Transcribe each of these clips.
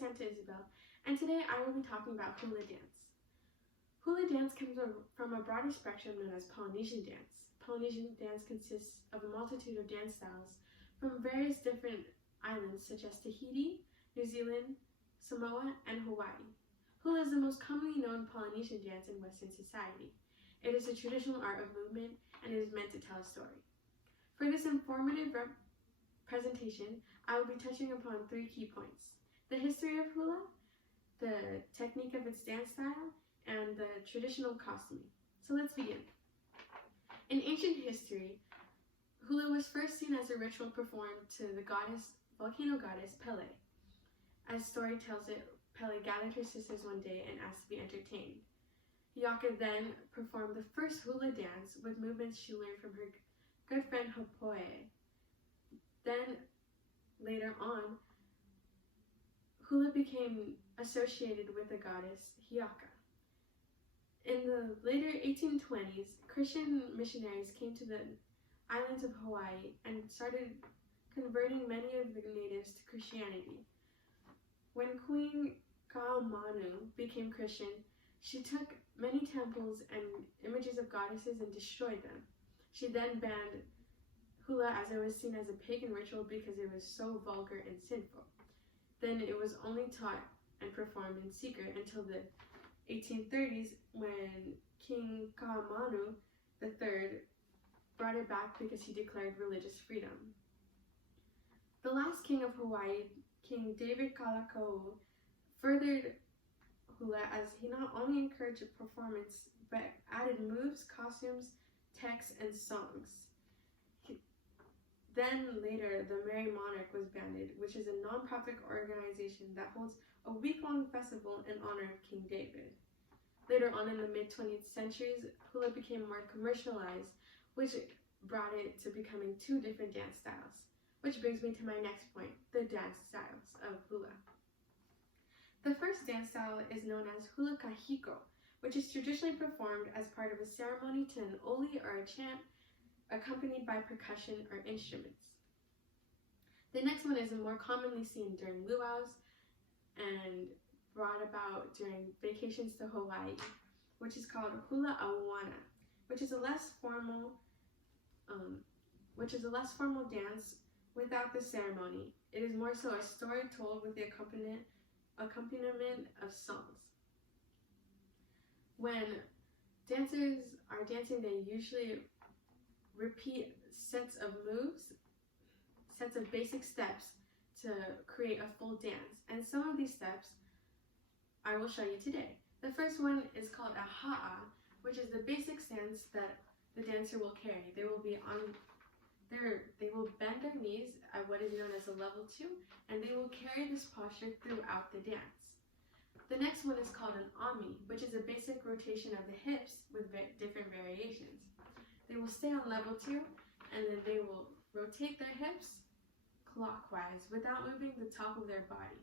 Santa Isabel, and today I will be talking about hula dance. Hula dance comes from a broader spectrum known as Polynesian dance. Polynesian dance consists of a multitude of dance styles from various different islands such as Tahiti, New Zealand, Samoa, and Hawaii. Hula is the most commonly known Polynesian dance in Western society. It is a traditional art of movement and is meant to tell a story. For this informative presentation, I will be touching upon 3 key points: the history of hula, the technique of its dance style, and the traditional costuming. So let's begin. In ancient history, hula was first seen as a ritual performed to the volcano goddess Pele. As story tells it, Pele gathered her sisters one day and asked to be entertained. Hiaka then performed the first hula dance with movements she learned from her good friend Hapoe. Then, later on, hula became associated with the goddess Hiaka. In the later 1820s, Christian missionaries came to the islands of Hawaii and started converting many of the natives to Christianity. When Queen HCOM100 became Christian, she took many temples and images of goddesses and destroyed them. She then banned hula as it was seen as a pagan ritual because it was so vulgar and sinful. Then it was only taught and performed in secret until the 1830s when King Kaamanu III brought it back because he declared religious freedom. The last king of Hawaii, King David Kalakaua, furthered hula as he not only encouraged performance but added moves, costumes, texts, and songs. Then later, the Merry Monarch was banned, which is a non-profit organization that holds a week-long festival in honor of King David. Later on in the mid-20th centuries, hula became more commercialized, which brought it to becoming 2 different dance styles. Which brings me to my next point, the dance styles of hula. The first dance style is known as hula kahiko, which is traditionally performed as part of a ceremony to an oli or a chant, accompanied by percussion or instruments. The next one is more commonly seen during luau's and brought about during vacations to Hawaii, which is called hula awana, which is a less formal dance without the ceremony. It is more so a story told with the accompaniment of songs. When dancers are dancing, they usually repeat sets of moves, sets of basic steps to create a full dance. And some of these steps I will show you today. The first one is called a ha'a, which is the basic stance that the dancer will carry. They will bend their knees at what is known as a level 2, and they will carry this posture throughout the dance. The next one is called an ami, which is a basic rotation of the hips with different variations. They will stay on level 2, and then they will rotate their hips clockwise without moving the top of their body.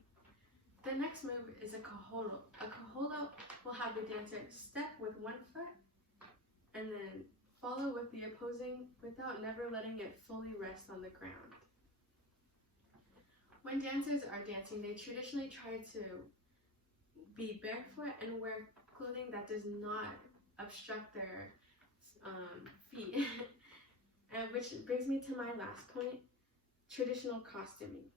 The next move is a kaholo. A kaholo will have the dancer step with one foot and then follow with the opposing without never letting it fully rest on the ground. When dancers are dancing, they traditionally try to be barefoot and wear clothing that does not obstruct their feet. And which brings me to my last point, traditional costuming.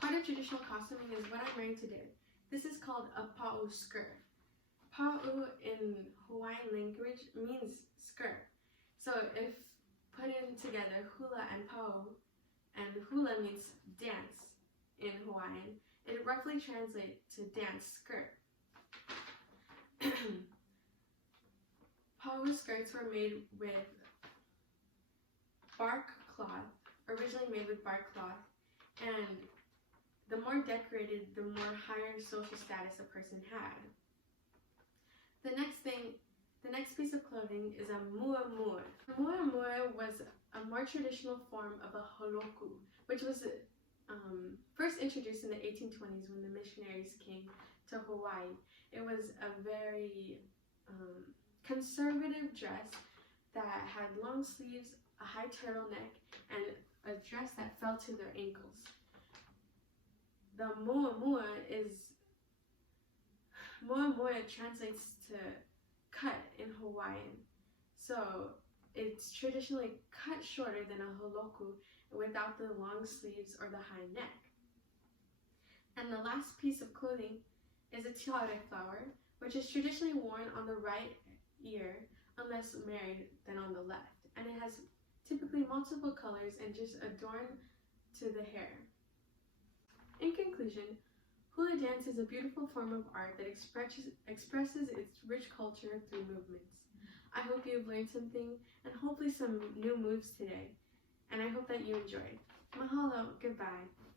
Part of traditional costuming is what I'm wearing today. This is called a pa'u skirt. Pa'u in Hawaiian language means skirt. So if put in together hula and pa'u, and hula means dance in Hawaiian, it roughly translates to dance skirt. Pa'u skirts were made with bark cloth, originally made with bark cloth, and the more decorated, the more higher social status a person had. The next piece of clothing is a muamua. The muamua was a more traditional form of a holoku, which was first introduced in the 1820s when the missionaries came to Hawaii. It was a very conservative dress that had long sleeves, a high turtleneck, and a dress that fell to their ankles. the Moa translates to cut in Hawaiian. So it's traditionally cut shorter than a holoku without the long sleeves or the high neck. And the last piece of clothing is a tiare flower, which is traditionally worn on the right ear unless married, then on the left. And it has typically multiple colors and just adorn to the hair. In conclusion, hula dance is a beautiful form of art that expresses its rich culture through movements. I hope you've learned something and hopefully some new moves today, and I hope that you enjoyed. Mahalo, goodbye.